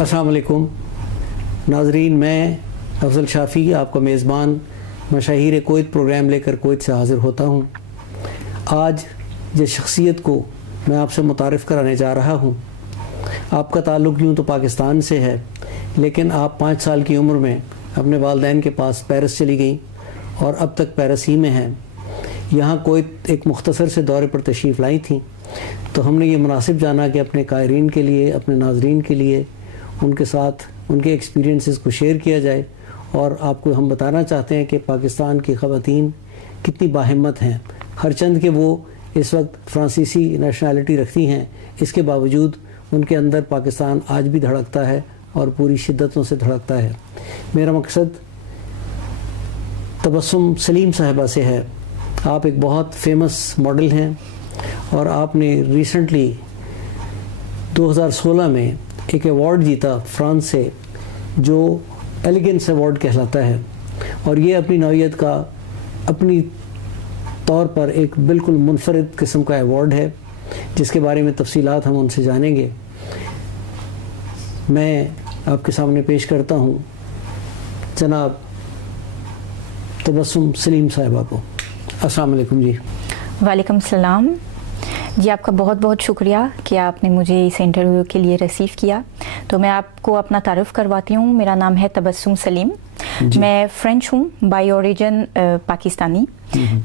السلام علیکم ناظرین، میں افضل شافی آپ کا میزبان مشاہیر کویت پروگرام لے کر کویت سے حاضر ہوتا ہوں۔ آج جس شخصیت کو میں آپ سے متعارف کرانے جا رہا ہوں، آپ کا تعلق یوں تو پاکستان سے ہے، لیکن آپ 5 سال کی عمر میں اپنے والدین کے پاس پیرس چلی گئیں اور اب تک پیرس ہی میں ہیں۔ یہاں کویت ایک مختصر سے دورے پر تشریف لائی تھیں، تو ہم نے یہ مناسب جانا کہ اپنے قائرین کے لیے، اپنے ناظرین کے لیے ان کے ساتھ ان کے ایکسپیرینسز کو شیئر کیا جائے، اور آپ کو ہم بتانا چاہتے ہیں کہ پاکستان کی خواتین کتنی باہمت ہیں۔ ہر چند کہ وہ اس وقت فرانسیسی نیشنلٹی رکھتی ہیں، اس کے باوجود ان کے اندر پاکستان آج بھی دھڑکتا ہے اور پوری شدتوں سے دھڑکتا ہے۔ میرا مقصد تبسم سلیم صاحبہ سے ہے۔ آپ ایک بہت فیمس ماڈل ہیں اور آپ نے ریسنٹلی 2016 میں ایک ایوارڈ جیتا فرانس سے، جو ایلیگنس ایوارڈ کہلاتا ہے، اور یہ اپنی نوعیت کا اپنی طور پر ایک بالکل منفرد قسم کا ایوارڈ ہے، جس کے بارے میں تفصیلات ہم ان سے جانیں گے۔ میں آپ کے سامنے پیش کرتا ہوں جناب تبسم سلیم صاحبہ کو۔ السلام علیکم جی۔ وعلیکم السلام جی، آپ کا بہت بہت شکریہ کہ آپ نے مجھے اس انٹرویو کے لیے ریسیو کیا۔ تو میں آپ کو اپنا تعارف کرواتی ہوں۔ میرا نام ہے تبسم سلیم جی۔ میں فرینچ ہوں، بائی اوریجن پاکستانی۔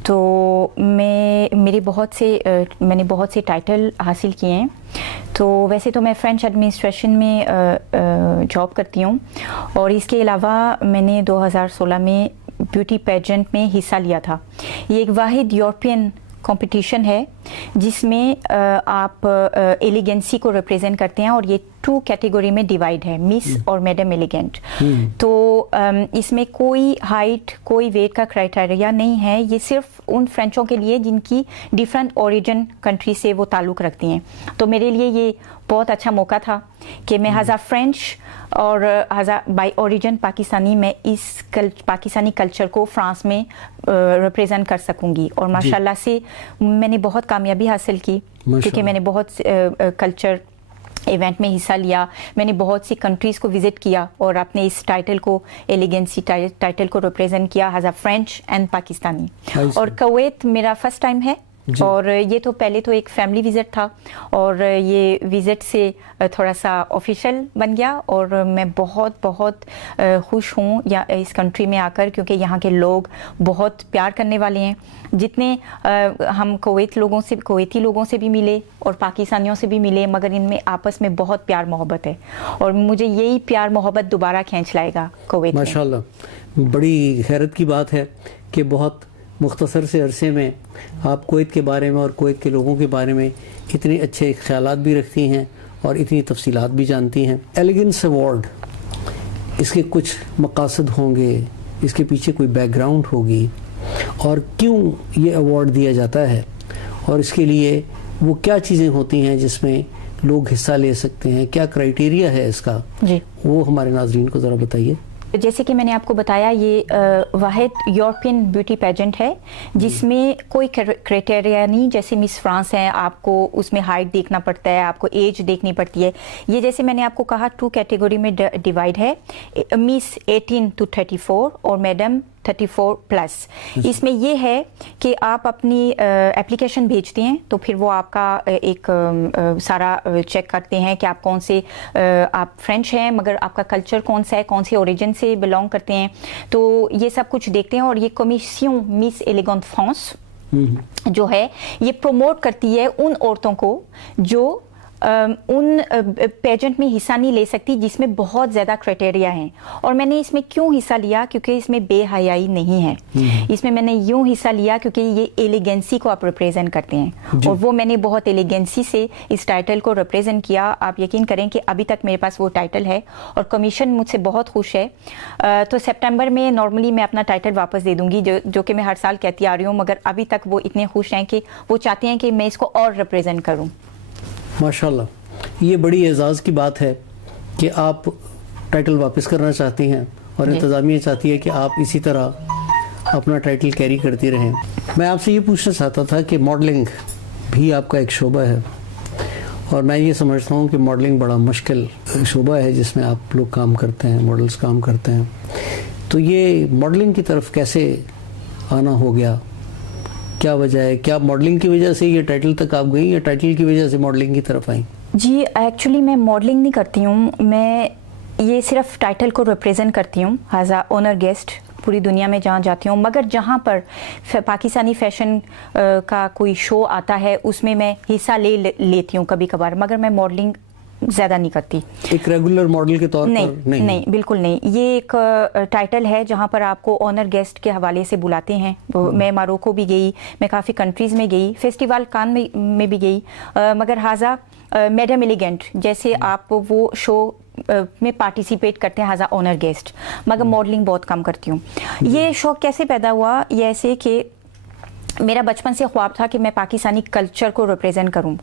تو میں نے بہت سے ٹائٹل حاصل کیے ہیں۔ تو ویسے تو میں فرینچ ایڈمنسٹریشن میں جاب کرتی ہوں، اور اس کے علاوہ میں نے 2016 میں بیوٹی پیجنٹ میں حصہ لیا تھا۔ یہ ایک واحد یورپین کمپٹیشن ہے جس میں آپ ایلیگنسی کو ریپریزنٹ کرتے ہیں، اور یہ 2 کیٹیگری میں ڈیوائڈ ہے، مس اور میڈم ایلیگنٹ۔ تو اس میں کوئی ہائٹ، کوئی ویٹ کا کرائٹیریا نہیں ہے، یہ صرف ان فرینچوں کے لیے جن کی ڈفرینٹ اوریجن کنٹری سے وہ تعلق رکھتی ہیں۔ تو میرے لیے یہ بہت اچھا موقع تھا کہ میں ایز اے فرینچ اور as a by origin Pakistani میں اس پاکستانی کلچر کو فرانس میں ریپریزنٹ کر سکوں گی، اور ماشاءاللہ سے میں نے بہت کامیابی حاصل کی، کیونکہ میں نے بہت کلچر ایونٹ میں حصہ لیا، میں نے بہت سی کنٹریز کو وزٹ کیا، اور اپنے اس ٹائٹل کو، ایلیگنسی ٹائٹل کو ریپریزنٹ کیا as a French and Pakistani. اور کویت میرا فرسٹ ٹائم ہے، اور یہ تو پہلے تو ایک فیملی وزٹ تھا، اور یہ وزٹ سے تھوڑا سا آفیشیل بن گیا، اور میں بہت خوش ہوں اس کنٹری میں آ کر، کیونکہ یہاں کے لوگ بہت پیار کرنے والے ہیں۔ جتنے ہم کویتی لوگوں سے بھی ملے اور پاکستانیوں سے بھی ملے، مگر ان میں آپس میں بہت پیار محبت ہے، اور مجھے یہی پیار محبت دوبارہ کھینچ لائے گا کویت میں۔ ماشاءاللہ، بڑی حیرت کی بات ہے کہ بہت مختصر سے عرصے میں آپ کویت کے بارے میں اور کویت کے لوگوں کے بارے میں اتنے اچھے خیالات بھی رکھتی ہیں اور اتنی تفصیلات بھی جانتی ہیں۔ ایلیگنس ایوارڈ، اس کے کچھ مقاصد ہوں گے، اس کے پیچھے کوئی بیک گراؤنڈ ہوگی، اور کیوں یہ ایوارڈ دیا جاتا ہے، اور اس کے لیے وہ کیا چیزیں ہوتی ہیں جس میں لوگ حصہ لے سکتے ہیں، کیا کرائیٹیریا ہے اس کا جی، وہ ہمارے ناظرین کو ذرا بتائیے۔ جیسے کہ میں نے آپ کو بتایا، یہ واحد یورپین بیوٹی پیجنٹ ہے جس میں کوئی کرائٹیریا نہیں، جیسے مس فرانس ہیں، آپ کو اس میں ہائٹ دیکھنا پڑتا ہے، آپ کو ایج دیکھنی پڑتی ہے۔ یہ جیسے میں نے آپ کو کہا 2 کیٹیگری میں ڈیوائڈ ہے، مس 18 to 34 اور میڈم 34+۔ اس میں یہ ہے کہ آپ اپنی اپلیکیشن بھیجتے ہیں، تو پھر وہ آپ کا ایک سارا چیک کرتے ہیں کہ آپ کون سے، آپ فرینچ ہیں مگر آپ کا کلچر کون سا ہے، کون سے اوریجن سے بلانگ کرتے ہیں، تو یہ سب کچھ دیکھتے ہیں۔ اور یہ کمیشن مس ایلیگنٹ فرانس جو ہے، یہ پروموٹ کرتی ہے ان عورتوں کو جو ان پیجنٹ میں حصہ نہیں لے سکتی جس میں بہت زیادہ کرائٹیریا ہیں۔ اور میں نے اس میں کیوں حصہ لیا؟ کیونکہ اس میں بے حیائی نہیں ہے، اس میں نے یوں حصہ لیا کیونکہ یہ ایلیگنسی کو آپ ریپریزنٹ کرتے ہیں، اور وہ میں نے بہت ایلیگنسی سے اس ٹائٹل کو ریپریزنٹ کیا۔ آپ یقین کریں کہ ابھی تک میرے پاس وہ ٹائٹل ہے، اور کمیشن مجھ سے بہت خوش ہے۔ تو سپٹمبر میں نارملی میں اپنا ٹائٹل واپس دے دوں گی، جو کہ میں ہر سال کہتی آ رہی ہوں، مگر ابھی تک وہ اتنے خوش ہیں کہ وہ چاہتے ہیں کہ میں اس کو اور ریپریزنٹ کروں۔ ماشاءاللہ، یہ بڑی اعزاز کی بات ہے کہ آپ ٹائٹل واپس کرنا چاہتی ہیں، اور انتظامیہ چاہتی ہے کہ آپ اسی طرح اپنا ٹائٹل کیری کرتی رہیں۔ میں آپ سے یہ پوچھنا چاہتا تھا کہ ماڈلنگ بھی آپ کا ایک شعبہ ہے، اور میں یہ سمجھتا ہوں کہ ماڈلنگ بڑا مشکل شعبہ ہے جس میں آپ لوگ کام کرتے ہیں، ماڈلز کام کرتے ہیں. تو یہ ماڈلنگ کی طرف کیسے آنا ہو گیا؟ کیا وجہ ہے؟ کیا ماڈلنگ کی وجہ سے یہ ٹائٹل تک آپ گئیں یا ٹائٹل کی وجہ سے ماڈلنگ کی طرف آئیں؟ جی ایکچولی میں ماڈلنگ نہیں کرتی ہوں، میں یہ صرف ٹائٹل کو ریپریزنٹ کرتی ہوں ایز اے آنر گیسٹ پوری دنیا میں جہاں جاتی ہوں. مگر جہاں پر پاکستانی فیشن کا کوئی شو آتا ہے اس میں میں حصہ لے لیتی ہوں کبھی کبھار، مگر میں ماڈلنگ زیادہ نہیں کرتی. ایک ریگولر ماڈل کے طور پر نہیں بالکل نہیں. یہ ایک ٹائٹل ہے جہاں پر آپ کو آنر گیسٹ کے حوالے سے بلاتے ہیں. میں ماروکو بھی گئی، میں کافی کنٹریز میں گئی، فیسٹیول کان میں بھی گئی، مگر ہاذا میڈم ایلیگنٹ جیسے آپ وہ شو میں پارٹیسپیٹ کرتے ہیں ایز اے آنر گیسٹ، مگر ماڈلنگ بہت کم کرتی ہوں. یہ شوق کیسے پیدا ہوا؟ یہ ایسے کہ میرا بچپن سے خواب تھا کہ میں پاکستانی کلچر کو ریپریزنٹ کروں.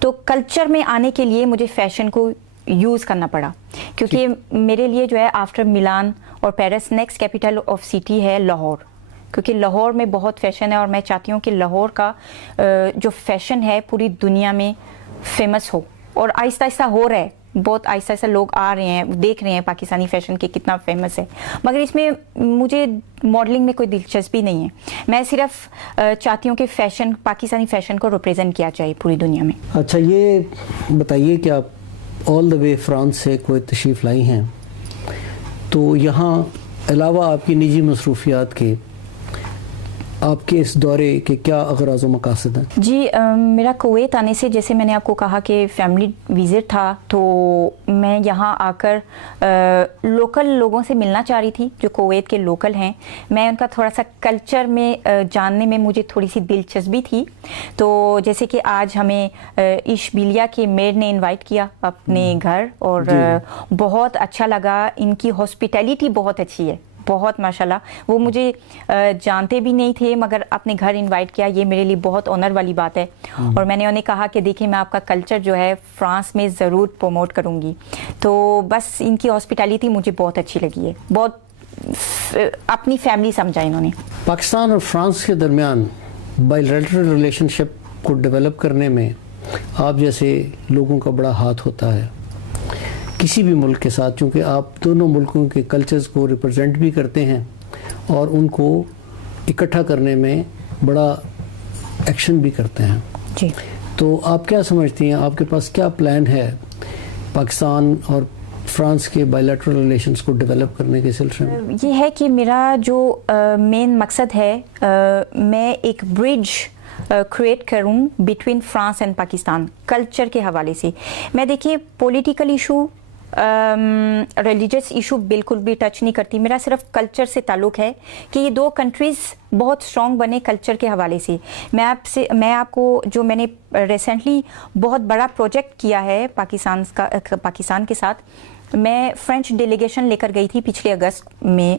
تو کلچر میں آنے کے لیے مجھے فیشن کو یوز کرنا پڑا، کیونکہ میرے لیے جو ہے آفٹر ملان اور Paris next capital of city ہے لاہور، کیونکہ لاہور میں بہت فیشن ہے اور میں چاہتی ہوں کہ لاہور کا جو فیشن ہے پوری دنیا میں فیمس ہو. اور آہستہ آہستہ ہو رہا ہے، بہت آہستہ آہستہ لوگ آ رہے ہیں، دیکھ رہے ہیں پاکستانی فیشن کے کتنا فیمس ہے. مگر اس میں مجھے ماڈلنگ میں کوئی دلچسپی نہیں ہے. میں صرف چاہتی ہوں کہ فیشن، پاکستانی فیشن کو ریپریزنٹ کیا جائے پوری دنیا میں. اچھا یہ بتائیے کہ آپ آل دا وے فرانس سے کوئی تشریف لائی ہیں، تو یہاں علاوہ آپ کی نجی مصروفیات کے آپ کے اس دورے کے کیا اغراض و مقاصد ہیں؟ جی میرا کویت آنے سے، جیسے میں نے آپ کو کہا کہ فیملی وزٹ تھا، تو میں یہاں آ کر لوکل لوگوں سے ملنا چاہ رہی تھی جو کویت کے لوکل ہیں. میں ان کا تھوڑا سا کلچر میں جاننے میں مجھے تھوڑی سی دلچسپی تھی. تو جیسے کہ آج ہمیں اشبیلیا کے میڈ نے انوائٹ کیا اپنے گھر، اور بہت اچھا لگا. ان کی ہاسپٹیلٹی بہت اچھی ہے، بہت ماشاءاللہ. وہ مجھے جانتے بھی نہیں تھے مگر اپنے گھر انوائٹ کیا. یہ میرے لیے بہت آنر والی بات ہے. اور میں نے انہیں کہا کہ دیکھیں میں آپ کا کلچر جو ہے فرانس میں ضرور پروموٹ کروں گی. تو بس ان کی ہاسپٹیلٹی مجھے بہت اچھی لگی ہے، بہت اپنی فیملی سمجھا انہوں نے. پاکستان اور فرانس کے درمیان بائیلیٹرل ریلیشن شپ کو ڈیولپ کرنے میں آپ جیسے لوگوں کا بڑا ہاتھ ہوتا ہے کسی بھی ملک کے ساتھ، چونکہ آپ دونوں ملکوں کے کلچرز کو ریپرزینٹ بھی کرتے ہیں اور ان کو اکٹھا کرنے میں بڑا ایکشن بھی کرتے ہیں. جی تو آپ کیا سمجھتی ہیں، آپ کے پاس کیا پلان ہے پاکستان اور فرانس کے بائیلیٹرل ریلیشنز کو ڈیولپ کرنے کے سلسلے میں؟ یہ ہے کہ میرا جو مین مقصد ہے، میں ایک برج کریٹ کروں between France and Pakistan culture کے حوالے سے. میں دیکھیے پولیٹیکل ایشو، ریلیجس ایشو بالکل بھی ٹچ نہیں کرتی. میرا صرف کلچر سے تعلق ہے کہ یہ دو کنٹریز بہت اسٹرانگ بنے کلچر کے حوالے سے. میں آپ کو جو میں نے ریسنٹلی بہت بڑا پروجیکٹ کیا ہے پاکستان کے ساتھ، میں فرینچ ڈیلیگیشن لے کر گئی تھی پچھلے اگست میں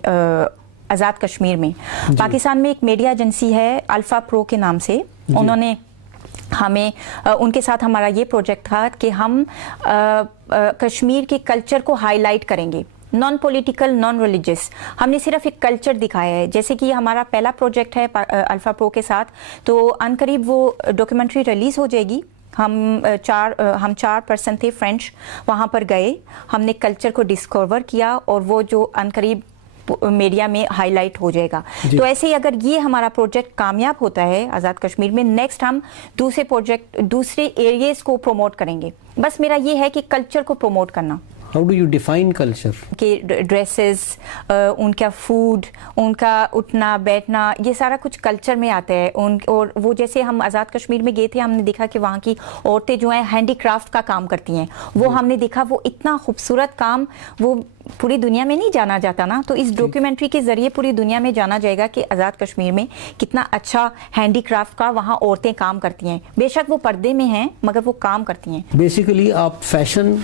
آزاد کشمیر میں. پاکستان میں ایک میڈیا ایجنسی ہے الفا پرو کے نام سے، انہوں نے ہمیں، ان کے ساتھ ہمارا یہ پروجیکٹ تھا کہ ہم کشمیر کے کلچر کو ہائی لائٹ کریں گے، نان پولیٹیکل، نان ریلیجس. ہم نے صرف ایک کلچر دکھایا ہے. جیسے کہ ہمارا پہلا پروجیکٹ ہے الفا پرو کے ساتھ، تو ان قریب وہ ڈاکیومنٹری ریلیز ہو جائے گی. ہم چار پرسن تھے فرینچ، وہاں پر گئے، ہم نے کلچر کو ڈسکور کیا اور وہ جو ان قریب میڈیا میں ہائی لائٹ ہو جائے گا. تو ایسے ہی اگر یہ ہمارا پروجیکٹ کامیاب ہوتا ہے آزاد کشمیر میں، نیکسٹ ہم دوسرے ایریاز کو پروموٹ کریں گے. بس میرا یہ ہے کہ کلچر کو پروموٹ کرنا. How do you define culture? کہ ڈریسز، ان کا فوڈ، ان کا اٹھنا بیٹھنا، یہ سارا کچھ کلچر میں آتا ہے. اور وہ جیسے ہم آزاد کشمیر میں گئے تھے، ہم نے دیکھا کہ وہاں کی عورتیں جو ہیں ہینڈی کرافٹ کا کام کرتی ہیں. وہ ہم نے دیکھا وہ اتنا خوبصورت کام وہ پوری دنیا میں نہیں جانا جاتا نا. تو اس ڈاکیومنٹری کے ذریعے پوری دنیا میں جانا جائے گا کہ آزاد کشمیر میں کتنا اچھا ہینڈی کرافٹ کا وہاں عورتیں کام کرتی ہیں. بے شک وہ پردے میں ہیں مگر وہ کام کرتی ہیں. بیسیکلی آپ فیشن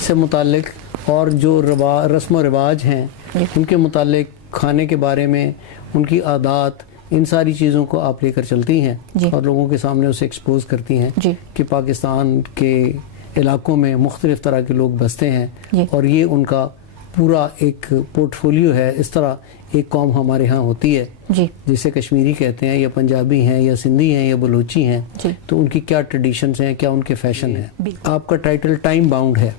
سے متعلق اور جو رسم و رواج ہیں ان کے متعلق، کھانے کے بارے میں، ان کی عادات، ان ساری چیزوں کو آپ لے کر چلتی ہیں اور لوگوں کے سامنے اسے ایکسپوز کرتی ہیں کہ پاکستان کے علاقوں میں مختلف طرح کے لوگ بستے ہیں اور یہ ان کا پورا ایک پورٹ فولیو ہے. اس طرح ایک قوم ہمارے ہاں ہوتی ہے جی جسے کشمیری کہتے ہیں یا پنجابی ہیں یا سندھی ہیں یا بلوچی ہیں, تو ان کی کیا ٹریڈیشنز ہیں, کیا ان کے فیشن ہیں. آپ کا ٹائٹل ٹائم باؤنڈ ہے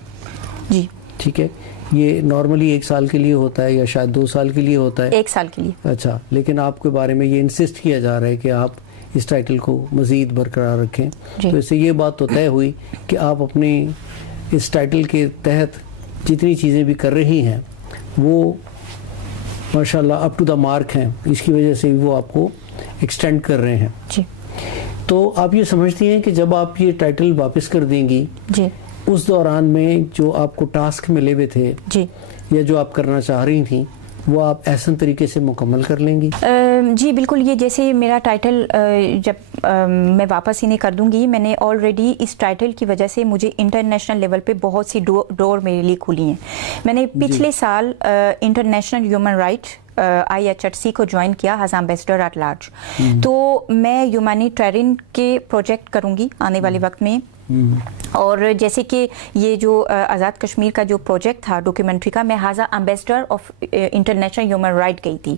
جی, ٹھیک ہے, یہ نارملی 1 سال کے لیے ہوتا ہے یا شاید 2 سال کے لیے ہوتا ہے. 1 سال کے لیے. اچھا, لیکن آپ کے بارے میں یہ انسسٹ کیا جا رہا ہے کہ آپ اس ٹائٹل کو مزید برقرار رکھیں. تو اس سے یہ بات تو طے ہوئی کہ آپ اپنی اس ٹائٹل کے تحت جتنی چیزیں بھی کر رہی ہیں وہ ماشاءاللہ اپ ٹو دا مارک ہیں, اس کی وجہ سے وہ آپ کو ایکسٹینڈ کر رہے ہیں. جی, تو آپ یہ سمجھتی ہیں کہ جب آپ یہ ٹائٹل واپس کر دیں گی جی, اس دوران میں جو آپ کو ٹاسک ملے ہوئے تھے جی, یا جو آپ کرنا چاہ رہی تھیں وہ آپ احسن طریقے سے مکمل کر لیں گی؟ جی بالکل. یہ جیسے میرا ٹائٹل جب میں واپس انہیں کر دوں گی, میں نے آلریڈی اس ٹائٹل کی وجہ سے مجھے انٹرنیشنل لیول پہ بہت سی ڈور میرے لیے کھلی ہیں. میں نے پچھلے سال انٹرنیشنل ہیومن رائٹ IHRC کو جوائن کیا ایز ایمبیسڈر ایٹ لارج. تو میں ہیومینیٹیرین کے پروجیکٹ کروں گی آنے والے وقت میں. اور جیسے کہ یہ جو آزاد کشمیر کا جو پروجیکٹ تھا ڈاکیومنٹری کا, میں as ambassador of international human right گئی تھی.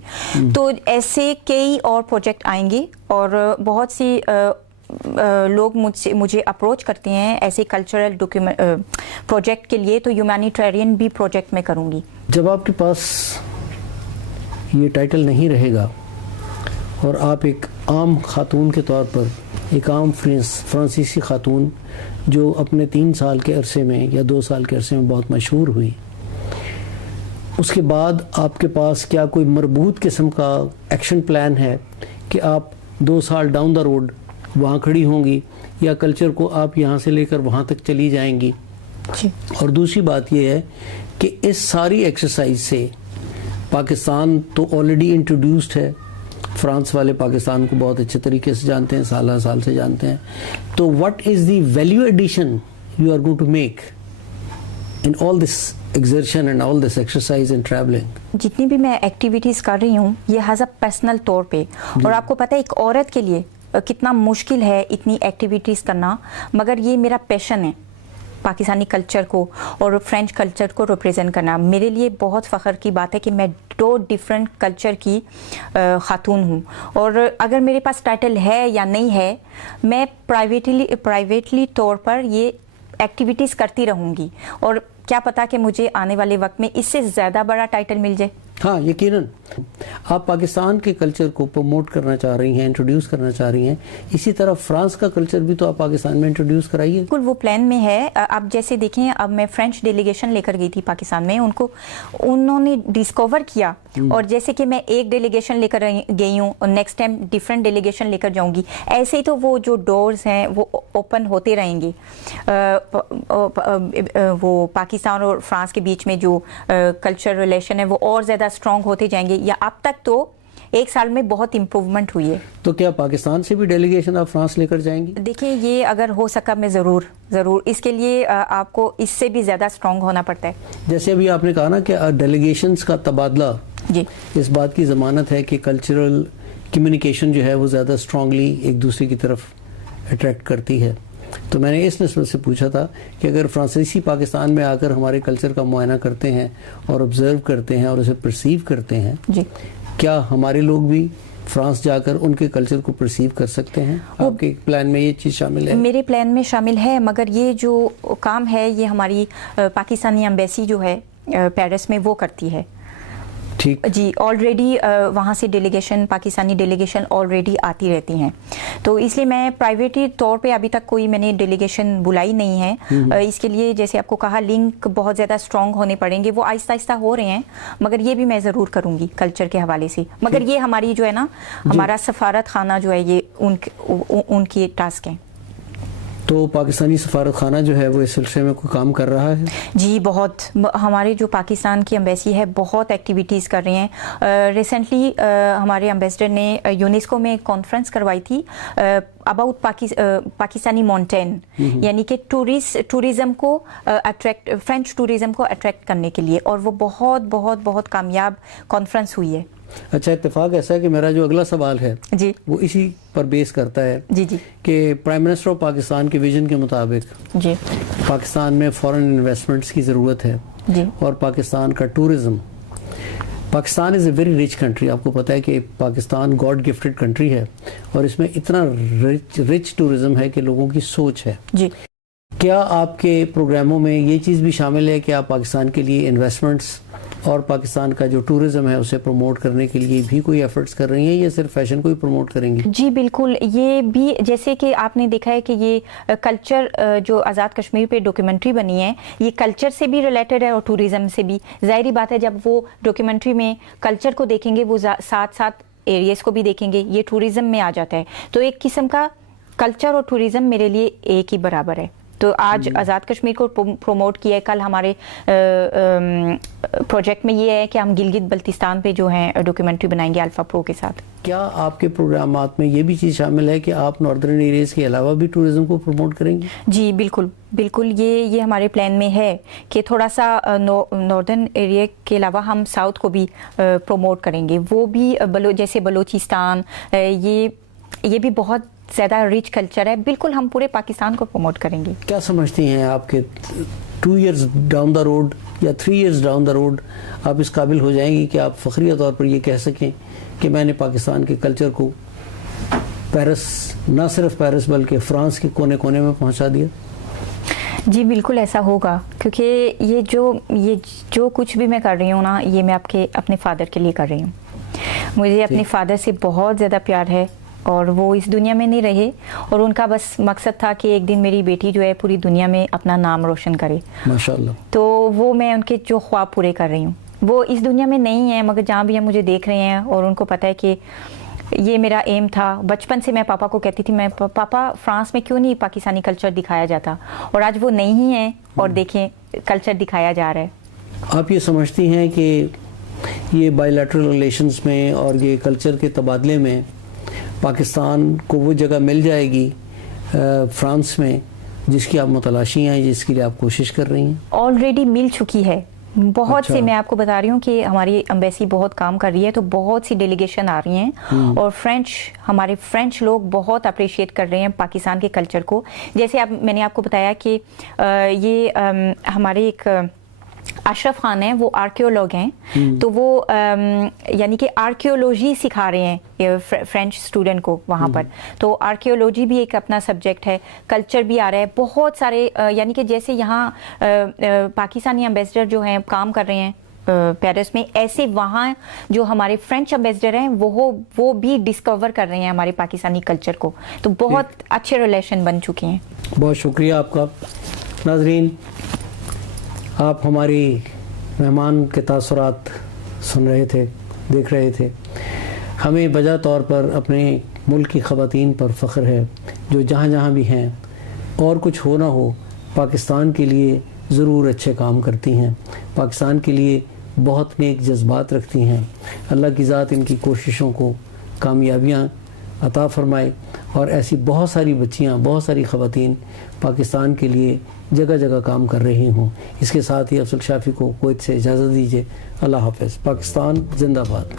تو ایسے کئی اور پروجیکٹ آئیں گے اور بہت سی لوگ مجھے اپروچ کرتے ہیں ایسے کلچرل پروجیکٹ کے لیے, تو ہیومینیٹیرین بھی پروجیکٹ میں کروں گی. جب آپ کے پاس یہ ٹائٹل نہیں رہے گا اور آپ ایک عام خاتون کے طور پر, ایک عام فرانسیسی خاتون جو اپنے 3 سال کے عرصے میں یا 2 سال کے عرصے میں بہت مشہور ہوئی, اس کے بعد آپ کے پاس کیا کوئی مربوط قسم کا ایکشن پلان ہے کہ آپ 2 سال ڈاؤن دا روڈ وہاں کھڑی ہوں گی, یا کلچر کو آپ یہاں سے لے کر وہاں تک چلی جائیں گی؟ اور دوسری بات یہ ہے کہ اس ساری ایکسرسائز سے پاکستان تو آلریڈی انٹروڈیوسڈ ہے, فرانس والے پاکستان کو بہت اچھے طریقے سے جانتے ہیں, سالہ سال سے جانتے ہیں. تو what is the value addition you are going to make in all this exertion and all this exercise and travelling? جتنی بھی میں ایکٹیویٹیز کر رہی ہوں یہ ایز اے پرسنل طور پہ, اور آپ کو پتہ ہے ایک عورت کے لیے کتنا مشکل ہے اتنی ایکٹیویٹیز کرنا, مگر یہ میرا پیشن ہے پاکستانی کلچر کو اور فرینچ کلچر کو ریپریزنٹ کرنا. میرے لیے بہت فخر کی بات ہے کہ میں 2 ڈیفرنٹ کلچر کی خاتون ہوں, اور اگر میرے پاس ٹائٹل ہے یا نہیں ہے, میں پرائیویٹلی طور پر یہ ایکٹیویٹیز کرتی رہوں گی, اور کیا پتا کہ مجھے آنے والے وقت میں اس سے زیادہ بڑا ٹائٹل مل جائے. ہاں یقیناً آپ پاکستان کے کلچر کو پروموٹ کرنا چاہ رہی ہیں, انٹروڈیوس کرنا چاہ رہی ہیں, اسی طرح فرانس کا کلچر بھی تو آپ پاکستان میں انٹروڈیوس کرائیے. بالکل وہ پلان میں ہے. اب جیسے دیکھیں, اب میں فرینچ ڈیلیگیشن لے کر گئی تھی پاکستان میں, انہوں نے ڈسکور کیا, اور جیسے کہ میں ایک ڈیلیگیشن لے کر گئی ہوں اور نیکسٹ ٹائم ڈفرینٹ ڈیلیگیشن لے کر جاؤں گی, ایسے ہی تو وہ جو ڈورز ہیں وہ اوپن ہوتے رہیں گے. وہ پاکستان اور فرانس کے بیچ میں جو کلچر ریلیشن ہے وہ اور زیادہ اسٹرانگ ہوتے جائیں گے. یا اب تک تو 1 سال میں بہت امپروومنٹ ہوئی ہے. تو کیا پاکستان سے بھی ڈیلیگیشن آپ فرانس لے کر جائیں گی؟ دیکھیں, یہ اگر ہو سکا میں ضرور, اس کے لیے آپ کو اس سے بھی زیادہ اسٹرانگ ہونا پڑتا ہے. جیسے ابھی آپ نے کہا نا کہ ڈیلیگیشنز کا تبادلہ جی اس بات کی ضمانت ہے کہ کلچرل کمیونیکیشن جو ہے وہ زیادہ اسٹرانگلی ایک دوسرے کی طرف اٹریکٹ کرتی ہے. تو میں نے اس نسبت سے پوچھا تھا کہ اگر فرانسیسی پاکستان میں آ کر ہمارے کلچر کا معائنہ کرتے ہیں اور آبزرو کرتے ہیں اور اسے پرسیو کرتے ہیں, جی, کیا ہمارے لوگ بھی فرانس جا کر ان کے کلچر کو پرسیو کر سکتے ہیں؟ آپ کے پلان میں یہ چیز شامل ہے؟ میرے پلان میں شامل ہے, مگر یہ جو کام ہے یہ ہماری پاکستانی ایمبیسی جو ہے پیرس میں وہ کرتی ہے. ٹھیک جی, آلریڈی وہاں سے ڈیلیگیشن, پاکستانی ڈیلیگیشن آلریڈی آتی رہتی ہیں, تو اس لیے میں پرائیویٹلی طور پہ ابھی تک کوئی میں نے ڈیلیگیشن بلائی نہیں ہے. اس کے لیے جیسے آپ کو کہا لنک بہت زیادہ اسٹرانگ ہونے پڑیں گے, وہ آہستہ آہستہ ہو رہے ہیں, مگر یہ بھی میں ضرور کروں گی کلچر کے حوالے سے. مگر یہ ہماری جو ہے نا, ہمارا سفارت خانہ جو ہے یہ ان کی ٹاسک ہیں. تو پاکستانی سفارت خانہ جو ہے وہ اس سلسلے میں کوئی کام کر رہا ہے؟ جی بہت, ہمارے جو پاکستان کی ایمبیسی ہے بہت ایکٹیویٹیز کر رہے ہیں. ریسنٹلی ہمارے ایمبیسڈر نے یونیسکو میں کانفرنس کروائی تھی اباؤٹ پاکستانی ماؤنٹین, یعنی کہ ٹورزم کو اٹریکٹ, فرینچ ٹورزم کو اٹریکٹ کرنے کے لیے, اور وہ بہت بہت بہت کامیاب کانفرنس ہوئی ہے. اچھا, اتفاق ایسا ہے کہ میرا جو اگلا سوال ہے جی وہ اسی پر بیس کرتا ہے. جی جی, کہ پرائم منسٹر آف پاکستان کے ویژن کے مطابق جی, پاکستان میں فارن انویسٹمنٹس کی ضرورت ہے, جی, اور پاکستان کا tourism Pakistan is a very rich country. آپ کو پتہ ہے کہ پاکستان گاڈ گفٹڈ کنٹری ہے اور اس میں اتنا رچ ٹورزم ہے کہ لوگوں کی سوچ ہے. جی کیا آپ کے پروگراموں میں یہ چیز بھی شامل ہے کہ آپ پاکستان کے لیے انویسٹمنٹس اور پاکستان کا جو ٹورزم ہے اسے پروموٹ کرنے کے لیے بھی کوئی ایفرٹس کر رہی ہیں یا صرف فیشن کو ہی پروموٹ کریں گی؟ جی بالکل. یہ بھی جیسے کہ آپ نے دیکھا ہے کہ یہ کلچر جو آزاد کشمیر پہ ڈاکیومنٹری بنی ہے یہ کلچر سے بھی ریلیٹڈ ہے اور ٹوریزم سے بھی. ظاہری بات ہے جب وہ ڈاکیومنٹری میں کلچر کو دیکھیں گے وہ ساتھ ساتھ ایریاز کو بھی دیکھیں گے, یہ ٹوریزم میں آ جاتا ہے. تو ایک قسم کا کلچر اور ٹوریزم میرے لیے ایک ہی برابر ہے. تو آج آزاد کشمیر کو پروموٹ کیا ہے. کل ہمارے پروجیکٹ میں یہ ہے کہ ہم گلگت بلتستان پہ جو ہیں ڈاکیومنٹری بنائیں گے الفا پرو کے ساتھ. کیا آپ کے پروگرامات میں یہ بھی چیز شامل ہے کہ آپ ناردرن ایریاز کے علاوہ بھی ٹورزم کو پروموٹ کریں گے؟ جی بالکل بالکل. یہ ہمارے پلان میں ہے کہ تھوڑا سا ناردرن ایریا کے علاوہ ہم ساؤتھ کو بھی پروموٹ کریں گے. وہ بھی جیسے بلوچستان یہ بھی بہت زیادہ ریچ کلچر ہے. بالکل ہم پورے پاکستان کو پروموٹ کریں گے. کیا سمجھتی ہیں آپ کے 2 ایئرز ڈاؤن دا روڈ یا 3 ایئرز ڈاؤن دا روڈ آپ اس قابل ہو جائیں گی کہ آپ فخریہ طور پر یہ کہہ سکیں کہ میں نے پاکستان کے کلچر کو پیرس, نہ صرف پیرس بلکہ فرانس کے کونے کونے میں پہنچا دیا؟ جی بالکل ایسا ہوگا, کیونکہ یہ جو کچھ بھی میں کر رہی ہوں نا یہ میں اپنے فادر کے لیے کر رہی ہوں. مجھے اپنے فادر سے بہت زیادہ پیار ہے اور وہ اس دنیا میں نہیں رہے اور ان کا بس مقصد تھا کہ ایک دن میری بیٹی جو ہے پوری دنیا میں اپنا نام روشن کرے. ماشاءاللہ. تو وہ میں ان کے جو خواب پورے کر رہی ہوں. وہ اس دنیا میں نہیں ہیں مگر جہاں بھی ہم مجھے دیکھ رہے ہیں اور ان کو پتہ ہے کہ یہ میرا ایم تھا. بچپن سے میں پاپا کو کہتی تھی میں پاپا فرانس میں کیوں نہیں پاکستانی کلچر دکھایا جاتا, اور آج وہ نہیں ہیں اور دیکھیں کلچر دکھایا جا رہا ہے. آپ یہ سمجھتی ہیں کہ یہ بائی لیٹرل ریلیشنز میں اور یہ کلچر کے تبادلے میں پاکستان کو وہ جگہ مل جائے گی فرانس میں جس کی آپ متلاشی ہیں, جس کے لیے آپ کوشش کر رہی ہیں؟ آلریڈی مل چکی ہے بہت سے. میں آپ کو بتا رہی ہوں کہ ہماری ایمبیسی بہت کام کر رہی ہے تو بہت سی ڈیلیگیشن آ رہی ہیں اور ہمارے فرینچ لوگ بہت اپریشیٹ کر رہے ہیں پاکستان کے کلچر کو. جیسے میں نے آپ کو بتایا کہ یہ ہمارے ایک اشرف خان ہیں, وہ آرکیولوگ ہیں, تو وہ یعنی کہ آرکیولوجی سکھا رہے ہیں فرینچ اسٹوڈنٹ کو وہاں پر. تو آرکیولوجی بھی ایک اپنا سبجیکٹ ہے, کلچر بھی آ رہا ہے. بہت سارے یعنی کہ جیسے یہاں پاکستانی امبیسڈر جو ہیں کام کر رہے ہیں پیرس میں, ایسے وہاں جو ہمارے فرینچ امبیسڈر ہیں وہ بھی ڈسکور کر رہے ہیں ہمارے پاکستانی کلچر کو. تو بہت اچھے ریلیشن بن چکے ہیں. بہت شکریہ آپ کا. ناظرین, آپ ہماری مہمان کے تاثرات سن رہے تھے, دیکھ رہے تھے. ہمیں بجا طور پر اپنے ملک کی خواتین پر فخر ہے جو جہاں جہاں بھی ہیں, اور کچھ ہو نہ ہو پاکستان کے لیے ضرور اچھے کام کرتی ہیں, پاکستان کے لیے بہت نیک جذبات رکھتی ہیں. اللہ کی ذات ان کی کوششوں کو کامیابیاں عطا فرمائے اور ایسی بہت ساری بچیاں, بہت ساری خواتین پاکستان کے لیے جگہ جگہ کام کر رہی ہوں. اس کے ساتھ ہی افضل شافی کو کویت سے اجازت دیجیے. اللہ حافظ. پاکستان زندہ باد.